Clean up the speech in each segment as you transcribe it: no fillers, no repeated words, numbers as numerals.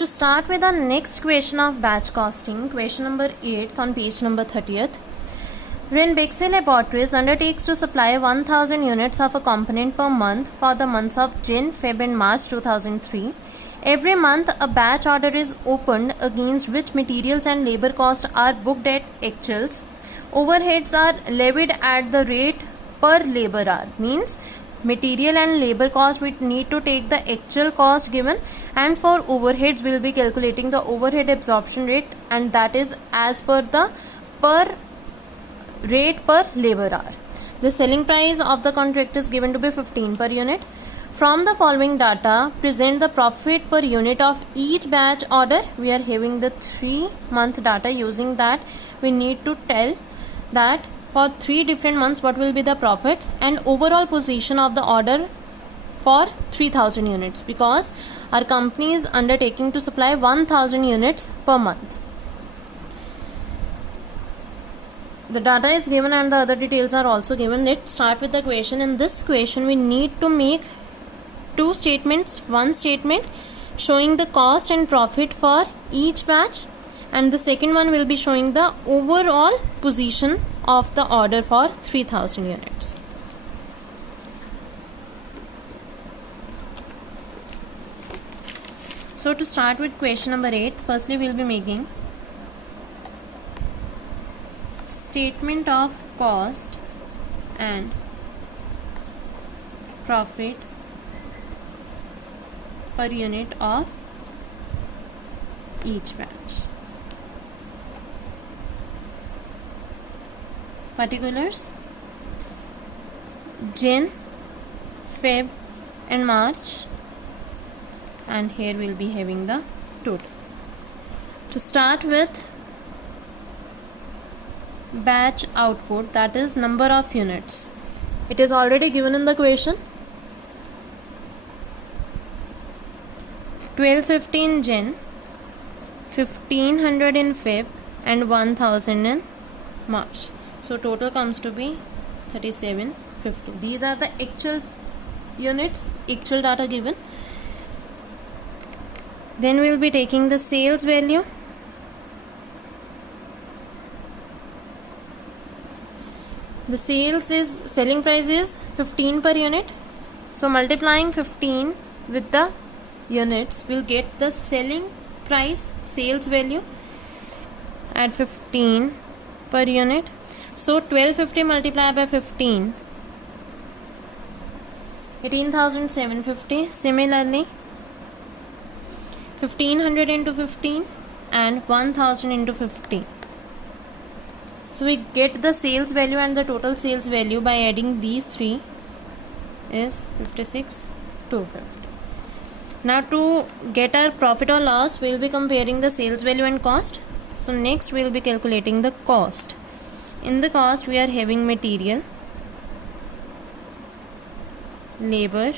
To start with the next question of batch costing, question number 8 on page number 30th. When Bexel Laboratories undertakes to supply 1000 units of a component per month for the months of Jan, Feb and March 2003, every month a batch order is opened against which materials and labor costs are booked at actuals. Overheads are levied at the rate per labor hour. Means material and labor cost, we need to take the actual cost given, and for overheads we will be calculating the overhead absorption rate, and that is as per the rate per labor hour. The selling price of the contract is given to be 15 per unit. From the following data, present the profit per unit of each batch order. We are having the 3-month data. Using that, we need to tell that for 3 different months what will be the profits and overall position of the order for 3000 units, because our company is undertaking to supply 1000 units per month. The data is given and the other details are also given. Let's start with the question. In this question, we need to make 2 statements. One statement showing the cost and profit for each batch, and the second one will be showing the overall position of the order for 3000 units. So to start with question number 8, firstly we will be making statement of cost and profit per unit of each batch. Particulars: Jan, Feb and March, and here we will be having the total. To start with batch output, that is number of units. It is already given in the question. 1250 in Jan, 1500 in Feb and 1000 in March. So total comes to be 3750. These are the actual units, actual data given. Then we will be taking the sales value. The selling price is 15 per unit. So multiplying 15 with the units, we'll get the selling price, sales value at 15 per unit. So 1250 multiplied by 15, 18,750. Similarly, 1500 into 15 and 1000 into 15. So we get the sales value and the total sales value by adding these 3 is 56,250. Now to get our profit or loss, we will be comparing the sales value and cost. So next we will be calculating the cost. In the cost we are having material, labor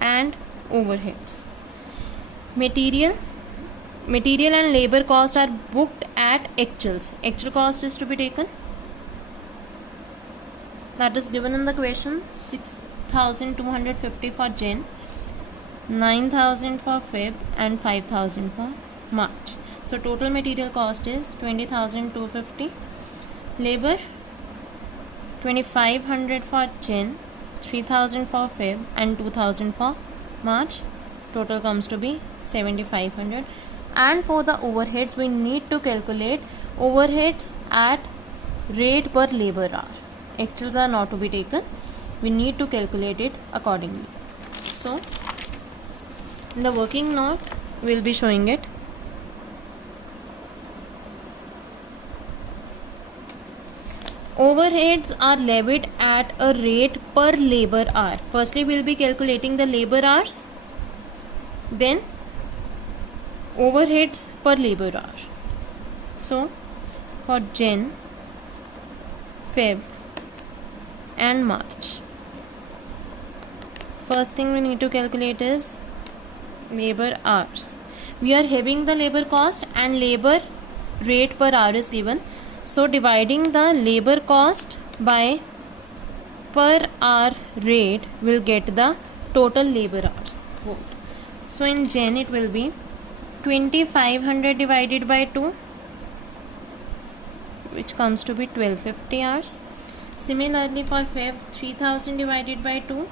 and overheads. Material and labor cost are booked at actuals. Actual cost is to be taken. That is given in the question. 6,250 for Jan, 9,000 for Feb and 5,000 for March. So total material cost is 20,250. Labor 2,500 for Jan, 3,000 for Feb and 2,000 for March. Total comes to be 7,500. And for the overheads, we need to calculate overheads at rate per labor hour. Actuals are not to be taken. We need to calculate it accordingly. So in the working note, we will be showing it. Overheads are levied at a rate per labor hour. Firstly, we will be calculating the labor hours, then overheads per labor hour. So for Jan, Feb and March, first thing we need to calculate is labor hours. We are having the labor cost and labor rate per hour is given. So dividing the labor cost by per hour rate will get the total labor hours. So in Jan it will be 2500 divided by 2, which comes to be 1250 hours. Similarly for Feb, 3000 divided by 2,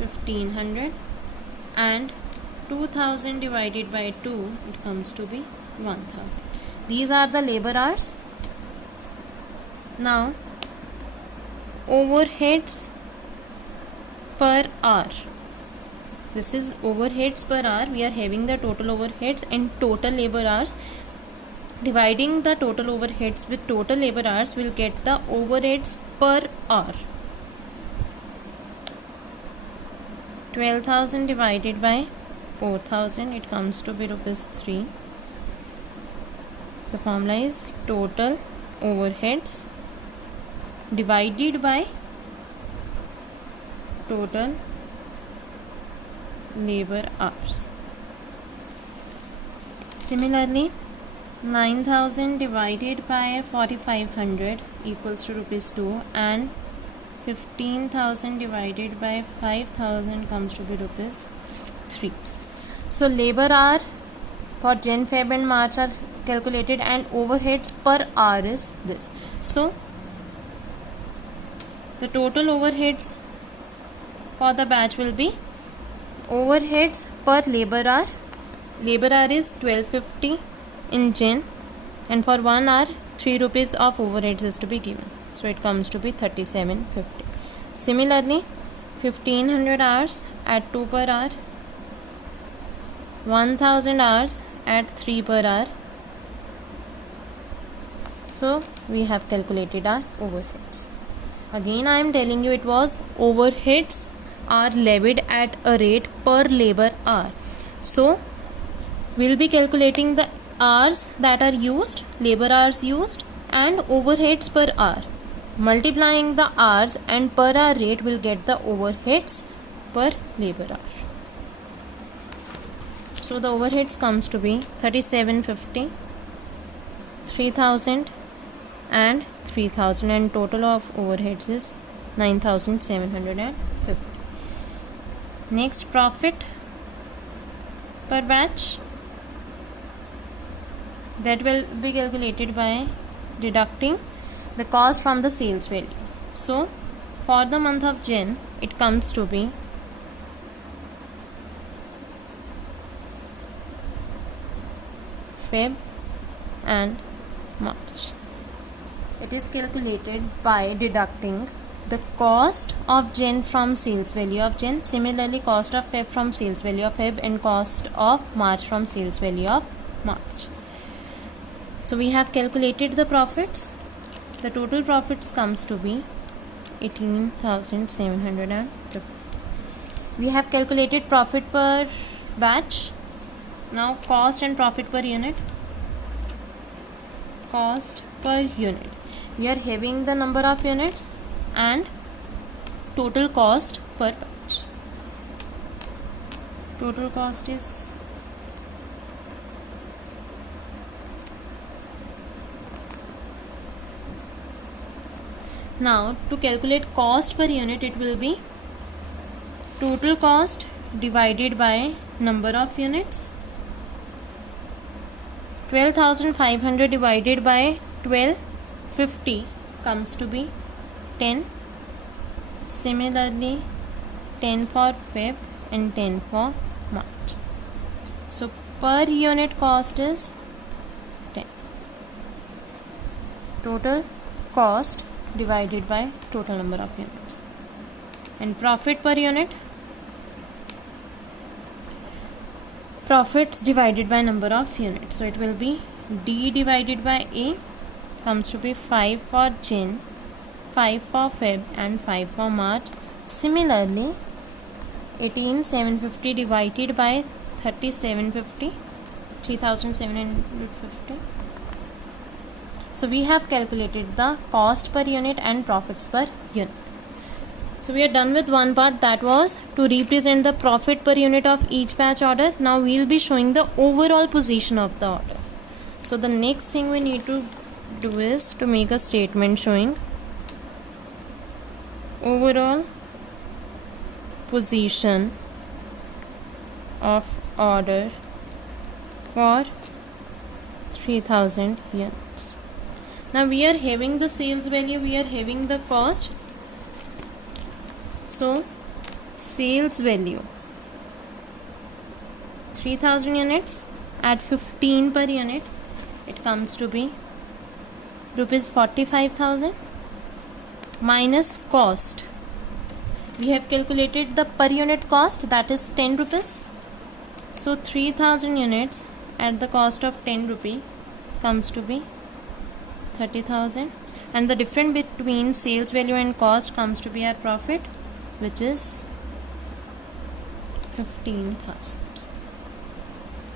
1500, and 2000 divided by 2, it comes to be 1000. These are the labor hours. Now overheads per hour. This is overheads per hour. We are having the total overheads and total labor hours. Dividing the total overheads with total labor hours, will get the overheads per hour. 12,000 divided by 4,000, it comes to be rupees 3. The formula is total overheads divided by total labor hours. Similarly, 9,000 divided by 4,500 equals to rupees 2, and 15,000 divided by 5,000 comes to be rupees 3. So labor hour for Jan, Feb and March are calculated, and overheads per hour is this. So the total overheads for the batch will be overheads per labor hour. Labor hour is 1250 in Jan, and for 1 hour 3 rupees of overheads is to be given, so it comes to be 3750. Similarly, 1500 hours at 2 per hour, 1000 hours at 3 per hour. So we have calculated our overheads. Again I am telling you, it was overheads are levied at a rate per labor hour. So we will be calculating the hours that are used, labor hours used, and overheads per hour. Multiplying the hours and per hour rate will get the overheads per labor hour. So the overheads comes to be 3750, 3000 and 3000, and total of overheads is 9750. Next, profit per batch, that will be calculated by deducting the cost from the sales value. So for the month of Jan, it comes to be Feb and March. It is calculated by deducting the cost of Jan from sales value of Jan, similarly cost of Feb from sales value of Feb, and cost of March from sales value of March. So we have calculated the profits. The total profits comes to be 18,750. We have calculated profit per batch. Now cost and profit per unit. Cost per unit. We are having the number of units and total cost per batch. Total cost is now to calculate cost per unit, it will be total cost divided by number of units. 12,500 divided by 1250 comes to be 10. Similarly 10 for Feb and 10 for March. So per unit cost is 10. Total cost divided by total number of units. And profit per unit, profits divided by number of units. So it will be D divided by A, comes to be 5 for Jan, 5 for Feb and 5 for March. Similarly 18,750 divided by 3750, 3,750. So we have calculated the cost per unit and profits per unit. So we are done with one part, that was to represent the profit per unit of each batch order. Now we will be showing the overall position of the order. So the next thing we need to do is to make a statement showing overall position of order for 3000 units. Now we are having the sales value, we are having the cost. So sales value 3000 units at 15 per unit, it comes to be rupees 45,000 minus cost. We have calculated the per unit cost, that is 10 rupees. So 3000 units at the cost of 10 rupee comes to be 30,000, and the difference between sales value and cost comes to be our profit, which is 15,000.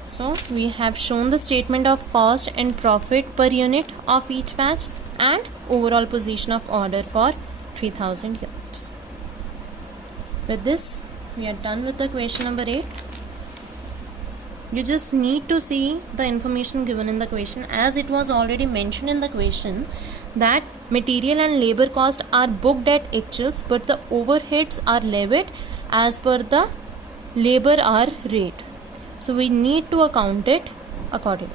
So we have shown the statement of cost and profit per unit of each batch and overall position of order for 3000 units. With this, we are done with the question number 8. You just need to see the information given in the question, as it was already mentioned in the question that material and labor cost are booked at actuals, but the overheads are levied as per the labor hour rate. So we need to account it accordingly.